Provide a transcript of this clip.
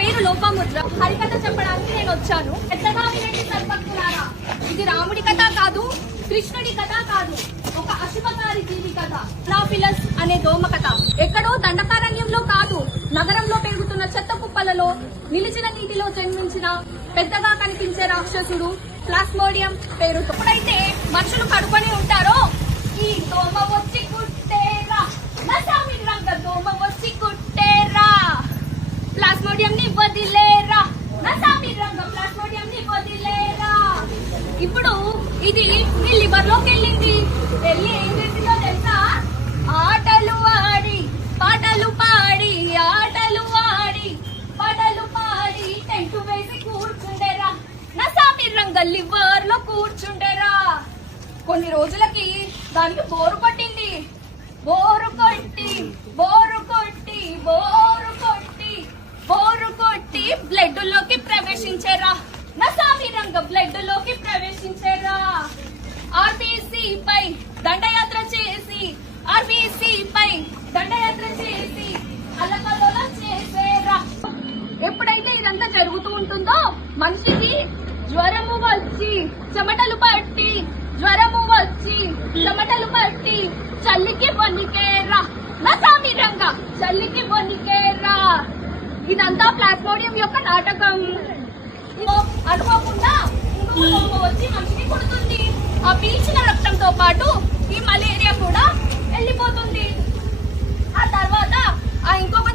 పేరు లోపముద్ర. హరికథ చెప్పడానికి నేను వచ్చాను. పెద్దగా వినండి సర్వజ్ఞులారా, ఇది రాముడి కథ కాదు, కృష్ణుడి కథ కాదు, ఒక అశుభకారి జీవి కథ. లాఫిలస్ అనే దోమ కథ. ఎక్కడో దండకారణ్యంలో కాదు, నగరంలో పెరుగుతున్న చెత్త కుప్పలలో నిలిచిన నీటిలో జన్మించిన పెద్దగా కనిపించే రాక్షసుడు ప్లాస్మోడియం పేరుతో. ఎప్పుడైతే మనుషులు కడుకొని ఉంటారో ఈ దోమ వచ్చి కుట్టేరా, నసామి రంగ దోమ వచ్చి కుట్టేరా, ప్లాస్మోడియం ని వదిలేరా, నసామి రంగ ప్లాస్మోడియం ని వదిలేరా. ఇప్పుడు ఇది మీ లివర్ లోకి వెళ్ళింది. వెళ్ళి ఏం చేసిందో తెలుసా? ఆటలు ఆడి పాటలు పాడి, ఆటలు ఆడి పాటలు పాడి టెంటు వేసి కూర్చుండేరా, నసామి రంగ లివర్ లో కూర్చుండేరా. కొన్ని రోజులకి దానికి బోరు కొట్టింది. బోరు కొట్టి బోరు కొట్టి బోరు కొట్టి బోరు కొట్టి బ్లడ్ లోకి ప్రవేశించారా, నసామి రంగ బ్లడ్ లోకి ప్రవేశించారా. ఆర్బీసీ పై దండయాత్ర చేసి, ఆర్బీసీ పై దండయాత్ర చేసి అల్లకల్లోలం చేసేరా. ఎప్పుడైతే ఇదంతా జరుగుతూ ఉంటుందో మనిషికి జ్వరము వచ్చి చెమటలు పట్టి, జ్వరము వచ్చి చెమటలు పట్టి చల్లికి వణికేరా, నసామి రంగ చల్లికి వణికేరా. ఇదంతా ప్లాస్మోడియం యొక్క నాటకం. అనుకోకుండా ఇంకొక దోమ వచ్చి మనిషిని కుడుతుంది. ఆ పీల్చిన రక్తంతో పాటు ఈ మలేరియా కూడా వెళ్ళిపోతుంది. ఆ తర్వాత ఆ ఇంకొక